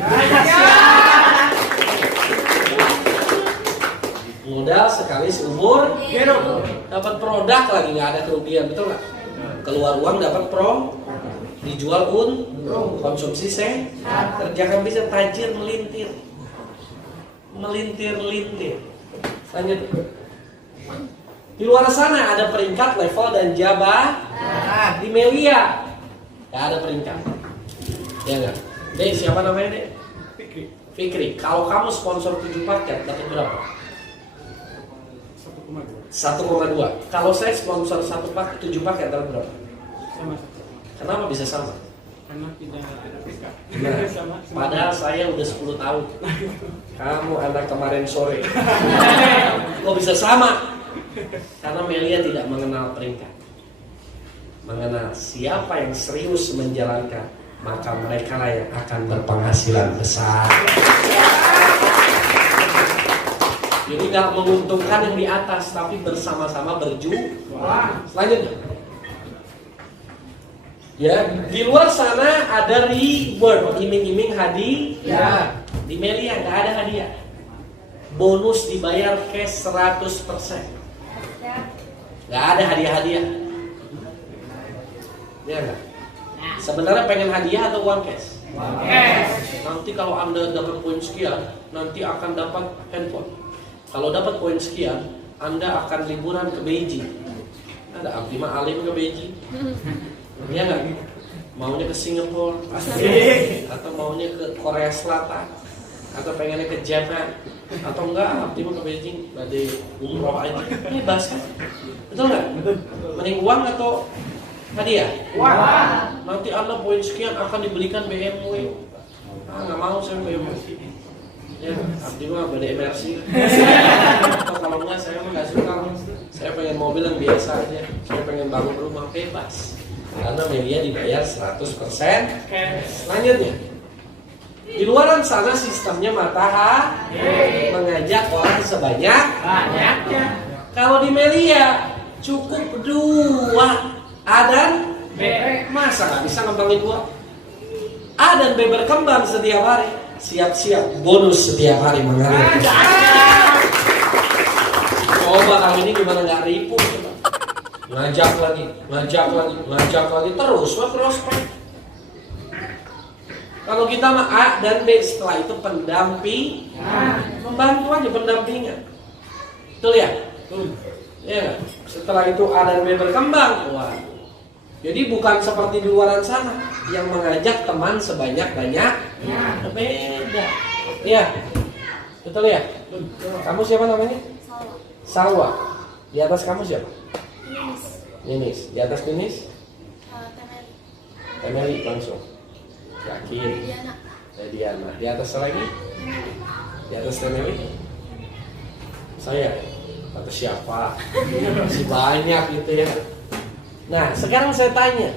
Modal sekali seumur hidup. Dapat produk lagi, nggak ada kerugian, betul nggak? Keluar uang dapat dijual konsumsi sehat. Kerjakan bisa tajir melintir. Melintir-lintir. Selanjutnya. Di luar sana ada peringkat, level, dan jabatan. Di Melia gak ada peringkat. Ya enggak? Dek, siapa namanya Dek? Fikri. Kalau kamu sponsor 7 paket dapat berapa? 1,2. Kalau saya sponsor 1 paket 7 paket dapat berapa? Sama. Kenapa bisa sama? Karena tidak dekat. Nah, Sama. padahal saya udah 10 tahun. Kamu anak kemarin sore. Kok bisa sama? Karena Melia tidak mengenal peringkat. Mengenal siapa yang serius menjalankan, maka mereka lah yang akan berpenghasilan besar. Jadi gak menguntungkan yang di atas, tapi bersama-sama berjuang. Selanjutnya. Ya, di luar sana ada reward, iming-iming hadiah. Di Melia nggak ada hadiah. Bonus dibayar cash 100%. Nggak ada hadiah-hadiah. Ya nggak? Sebenarnya pengen hadiah atau uang cash? Nanti kalau Anda dapat poin sekian, nanti akan dapat handphone. Kalau dapat poin sekian, Anda akan liburan ke Beijing. Ada Abdi mah alim ke Beijing. Iya nggak? Maunya ke Singapura, atau maunya ke Korea Selatan, atau pengennya ke Jepang, atau enggak Abdi mah ke Beijing, badai umroh aja. Ini bahasa, betul nggak? Mending uang atau hadiah? Uang. Nanti Anda poin sekian akan dibelikan BMW. Nggak mau saya BMW. Ya, Abdi mah badai MRC. Atau kalau enggak saya mah nggak suka. Saya pengen mobil yang biasa aja. Saya pengen bangun rumah bebas. Karena Melia dibayar 100%. Selanjutnya, di luaran sana sistemnya matahari mengajak orang sebanyak banyaknya. Kalau di Melia cukup 2 A dan B. Masa nggak bisa ngembangin 2? A dan B berkembang setiap hari. Siap-siap bonus setiap hari mengalir. Coba kali ini gimana nggak ribu? Ngajak lagi terus prospek. Kalau kita mah A dan B, setelah itu pendamping, membantu aja pendampingan. Betul ya? Ya. Setelah itu A dan B berkembang, wah. Jadi bukan seperti di luaran sana yang mengajak teman sebanyak-banyak. Beda. Ya. Betul ya? Kamu siapa namanya? Salwa. Di atas kamu siapa? Ninis. Di atas Ninis? Temeli langsung. Yakin? Diana. Di atas lagi? Di atas Temeli? Saya. Atau siapa? Masih banyak gitu ya. Nah, sekarang saya tanya.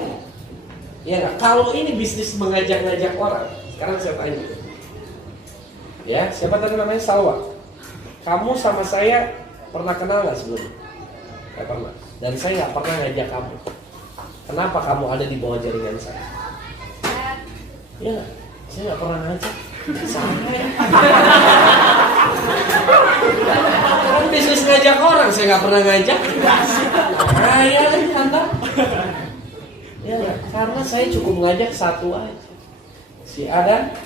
Ya nggak? Kalau ini bisnis mengajak-ngajak orang, sekarang saya tanya. Ya, siapa tadi namanya? Salwa. Kamu sama saya pernah kenal nggak sebelumnya? Nggak pernah. Dan saya nggak pernah ngajak kamu. Kenapa kamu ada di bawah jaringan saya? Ya, saya nggak pernah ngajak. Saya. Kan bisnis ngajak orang, saya nggak pernah ngajak. Saya lagi Anda. Ya, karena saya cukup ngajak satu aja. Si A dan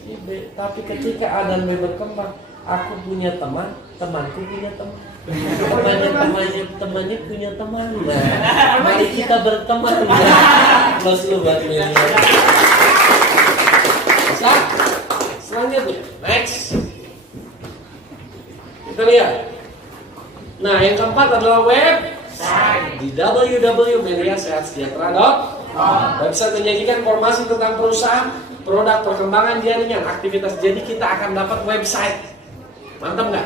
si B. Tapi ketika A dan B berkembang, aku punya teman, temanku punya teman. Temannya punya teman. Nah, mari kita berteman. Plus lu buat milenial. Bisa? Selanjutnya, next. Kita lihat. Nah, yang keempat adalah website di www.meliasehatsejahtera.com. Website menyajikan informasi tentang perusahaan, produk, perkembangan jaringan, aktivitas. Jadi kita akan dapat website. Mantap nggak?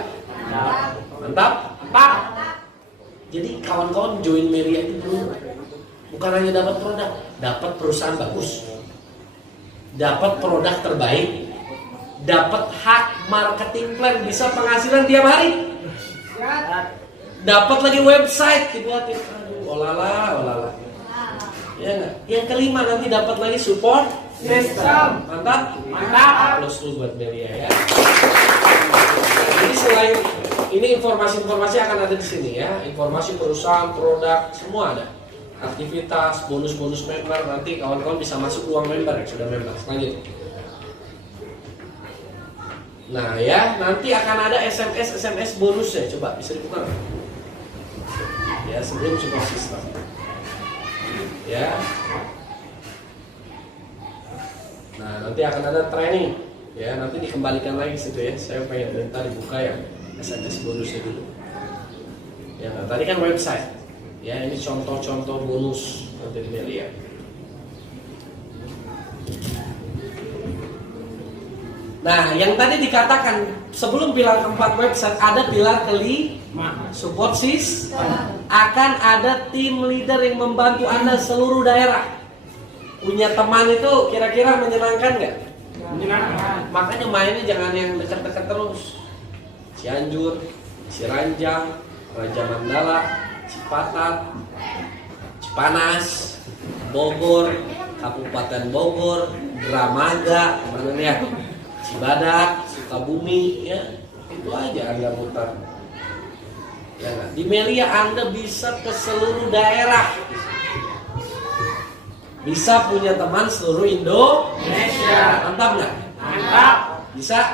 Mantap? Jadi kawan-kawan join Melia itu bukan hanya dapat produk, dapat perusahaan bagus, dapat produk terbaik, dapat hak marketing plan, bisa penghasilan tiap hari, dapat lagi website dibuatin. Aduh, olala. Ya nggak? Yang kelima nanti dapat lagi support system. Mantap? Plus lu buat Melia ya. Jadi selain ini informasi-informasi akan ada di sini ya. Informasi perusahaan, produk, semua ada. aktivitas, bonus-bonus member, nanti kawan-kawan bisa masuk ruang member yang sudah member. Lanjut. Nah ya, nanti akan ada SMS bonusnya. Coba bisa dibuka nggak? Ya, sebelum support system. Ya. Nah, nanti akan ada training. Ya, nanti dikembalikan lagi situ ya. Saya pengen minta dibuka ya SMS bonusnya dulu. Ya, nah, tadi kan website. Ya, ini contoh-contoh bonus nanti dilihat. Nah, yang tadi dikatakan sebelum pilar keempat website ada pilar kelima support system. Akan ada tim leader yang membantu Anda seluruh daerah. Punya teman itu kira-kira menyenangkan nggak? Menyenangkan. Makanya mainnya jangan yang dekat-dekat terus. Cianjur, Ciranjang, Raja Mandala, Cipatat, Cipanas, Bogor, Kabupaten Bogor, Dramaga, mana nih ya? Cibadak, Sukabumi, ya itu aja Anda mutar. Ya, di Melia Anda bisa ke seluruh daerah, bisa punya teman seluruh Indonesia. Mantap nggak? Mantap. Bisa?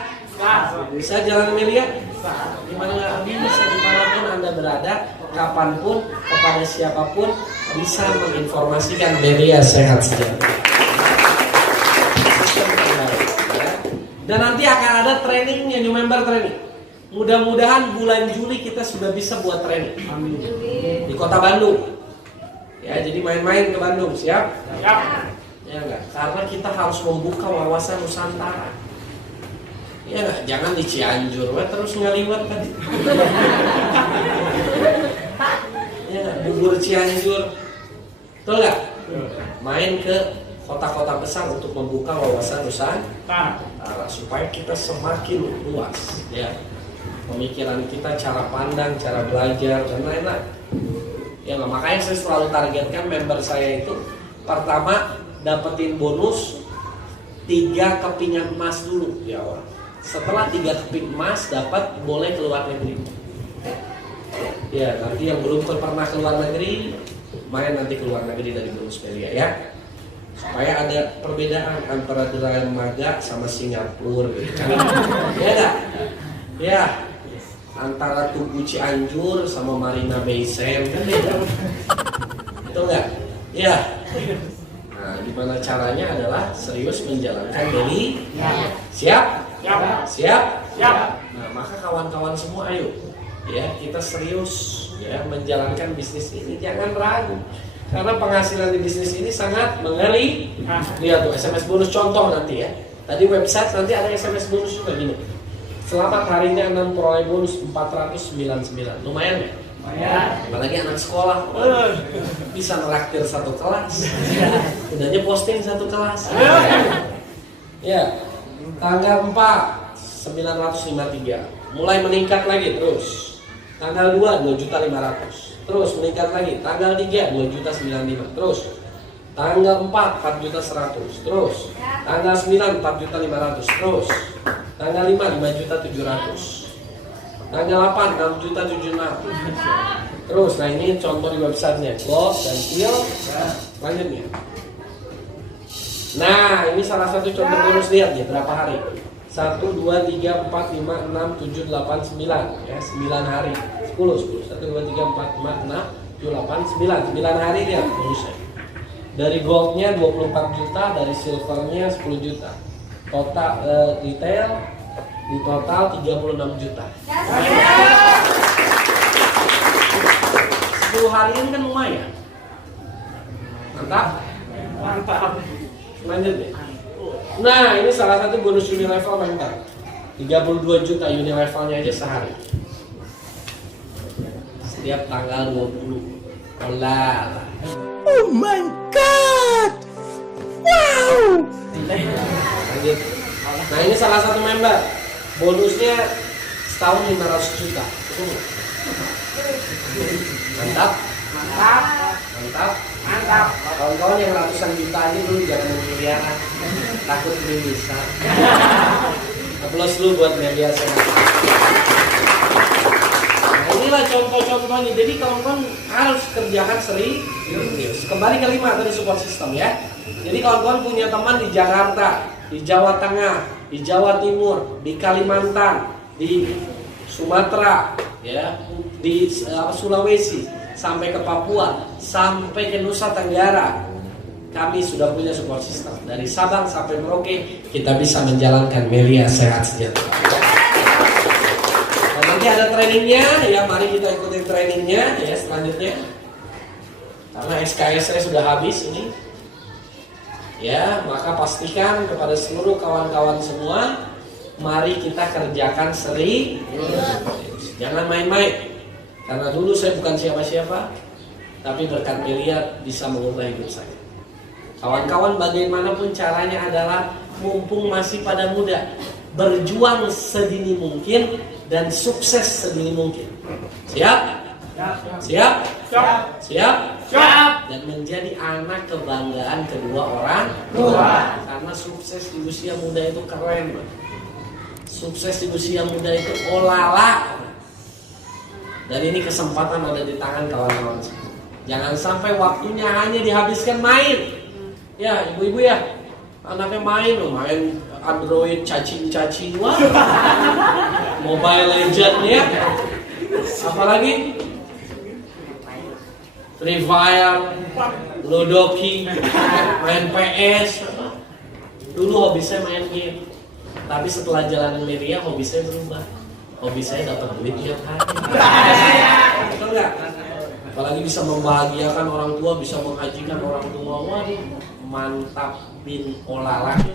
Bisa jalan Melia? Dimana nggak bisa, dimanapun Anda berada, kapanpun, kepada siapapun bisa menginformasikan Melia Sehat Sejahtera. Dan nanti akan ada trainingnya, new member training. Mudah-mudahan bulan Juli kita sudah bisa buat training. Amin. Di Kota Bandung. Ya, jadi main-main ke Bandung, siap? Siap. Ya enggak? Karena kita harus membuka wawasan Nusantara. Ya enggak? Jangan di Cianjur, terus ngeliwat tadi. Ya enggak? Bubur Cianjur. Betul enggak? Main ke kota-kota besar untuk membuka wawasan Nusantara supaya kita semakin luas, ya, pemikiran kita, cara pandang, cara belajar dan lain-lain. Ya, makanya saya selalu targetkan member saya itu pertama dapetin bonus 3 kepingan emas dulu di awal. Setelah 3 keping emas dapat boleh keluar negeri. Ya, nanti yang belum pernah keluar negeri main nanti keluar negeri dari bonus Melia ya. Supaya ada perbedaan antara Dermaga sama Singapura gitu kan. Ya enggak? Ya. Antara Tugu Cianjur sama Marina Bay Sands kan beda. Betul enggak? Ya. Nah, gimana caranya adalah serius menjalankan dari siap? Siap. Siap? Siap. Nah, maka kawan-kawan semua ayo ya, kita serius ya menjalankan bisnis ini, jangan ragu. Karena penghasilan di bisnis ini sangat mengerikan. Lihat tuh SMS bonus contoh nanti ya. Tadi website nanti ada SMS bonus juga gini. Selamat harinya 6 peroleh bonus 499. Lumayan ya? Lumayan. Apalagi anak sekolah. Bisa ngeraktir satu kelas. Udahnya posting satu kelas. Ya. Tanggal 4 953. Mulai meningkat lagi terus. Tanggal 2 2.500.000. Terus meningkat lagi, tanggal 3 2.095.000. Terus tanggal 4 4.100.000. Terus tanggal 9 4.500.000. Terus tanggal 5 5.700.000. Tanggal 8 6.076.000. Terus, nah ini contoh di websitenya Gold dan Pil. Lanjutnya. Nah ini salah satu contoh bonus, lihat ya berapa hari. 1, 2, 3, 4, 5, 6, 7, 8, 9 ya, 9 hari. 10, 1, 2, 3, 4, 5, 6, 7, 8, 9 9 hari lihat bonusnya. Dari goldnya 24 juta, dari silvernya 10 juta. Total retail di total 36 juta. 10 hari ini kan lumayan. Mantap. Mantap. Lanjut deh. Nah ini salah satu bonus Unilevel member. 32 juta Unilevelnya aja sehari. Setiap tanggal 20. Olah. Oh my god! Wow! Lanjut. Nah ini salah satu member. Bonusnya setahun 500 juta. Mantap. Mantap. Mantap. Mantap. Kawan-kawan yang ratusan juta aja dulu jangan miliaran. Takut belum bisa. Aplaus dulu buat media saya. Nah inilah contoh-contohnya. Jadi kawan-kawan harus kerjakan serius. Kembali ke 5 tadi support system ya. Jadi kawan-kawan punya teman di Jakarta, di Jawa Tengah, di Jawa Timur, di Kalimantan, di Sumatera, ya, di Sulawesi, sampai ke Papua, sampai ke Nusa Tenggara. Kami sudah punya support system. Dari Sabang sampai Merauke kita bisa menjalankan Melia Sehat Sejahtera. Dan nanti ada trainingnya, ya mari kita ikuti trainingnya ya selanjutnya. Karena SKS saya sudah habis ini. Ya, maka pastikan kepada seluruh kawan-kawan semua, mari kita kerjakan serius. Jangan main-main. Karena dulu saya bukan siapa-siapa, tapi berkat Melia bisa mengubah hidup saya. Kawan-kawan, bagaimanapun caranya adalah mumpung masih pada muda, berjuang sedini mungkin dan sukses sedini mungkin. Siap? Siap? Siap? Siap? Dan menjadi anak kebanggaan kedua orang tua. Karena sukses di usia muda itu keren, man. Sukses di usia muda itu olala. Dan ini kesempatan ada di tangan kawan-kawan. Jangan sampai waktunya hanya dihabiskan main. Ya, ibu-ibu ya, anaknya main Android cacing-cacing, wah. Mobile Legend ya. Apalagi Free Fire, Ludoki, main PS. Dulu hobi saya main game. Tapi setelah jalanan Melia, hobi saya berubah. Hobi saya dapat duit tiap hari. Betul nggak? Apalagi bisa membahagiakan orang tua, bisa menghajikan orang tua. Waduh, mantap bin olahraga.